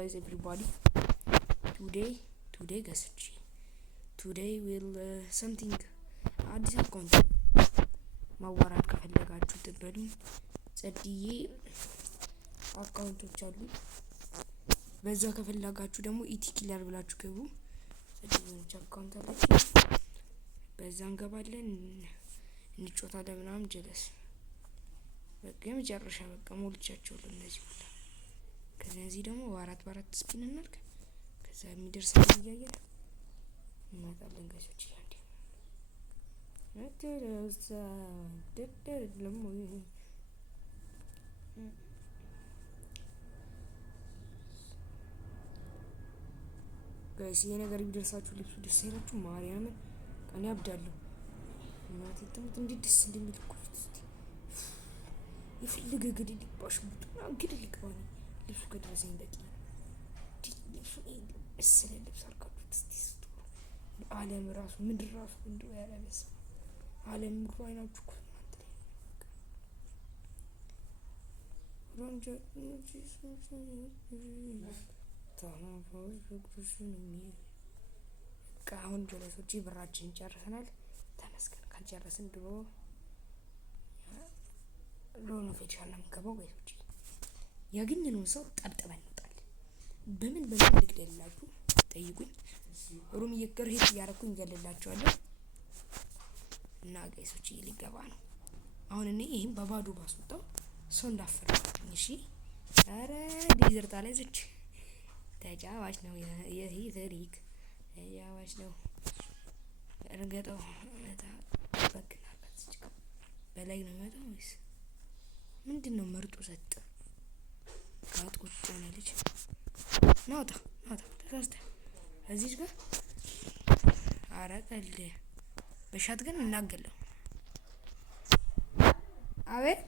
Guys, everybody, today guys, today will something አዲስ አካውንት ማዋራት ከፈለጋችሁ ትበሉኝ ጸድዬ አካውንቶች አሉ። በዛ ከፈለጋችሁ ደግሞ ኢቲኪለር ብላችሁ ገቡ። ጸድዬ አካውንት አለች። በዛ እንገባለን እንጫወታለን ምናምን ጀለስ በቃ የመጨረሻ በቃ ሞልቻቸው ለነዚህ ሁላ ከዚህ ደግሞ በአራት ስፒን እናድርግ። ከዛ የሚደርሰው እያየን እናጣለን ጋይሶች። ያንዴ አትረሳ ደደር ለሞ ጋይስ የነገር ቢደርሳችሁ ልብሱ ደስ አይላችሁ? ማርያምን ቀን ያብዳለሁ። እናቴ ትሙት እንዴት ደስ እንደሚል እኮ እስቲ ይፈልግ ግድ ሊባሽ ሙጥና ግድ ሊባል ልብሱ ከደረሰኝ በቂ ልብሱ እስለ ልብስ አርጋችሁ እስቲ ዓለም ራሱ ምድር ራሱ እንደው ያለበስ ዓለም ሁሉ አይናችሁ እኮ እናንተ ሮንጆ ታናፋው ፍቅርሽን አሁን ጀለሶች ብራችንን ጨርሰናል። ተመስገን። ካልጨረስን ድሮ ሎኖ ፌሻል ነው የሚገባው ጋይሶች። ያገኘነውን ሰው ጠብጥበን እንወጣለን። በምን ልግደልላችሁ ጠይቁኝ። ሩም እየቀረሄት እያረኩኝ እገልላችኋለሁ። እና ጋይሶች ሊገባ ነው አሁን። እኔ ይሄን በባዶ ባስወጣው ሰው እንዳፈረኝ። እሺ አረ ዲዘርታ ላይ ዘች ተጫዋች ነው ይሄ ታሪክ ተጫዋች ነው። እርገጠው መታ በግናበት ዝጭ በላይ ነው መጣው ወይስ ምንድነው? መርጦ ሰጠ ካጥቁጭ ሆነ ልጅ ናውጣ ተሳስተ እዚህ ጋር አረቀል በሻት ግን እናገለው። አቤት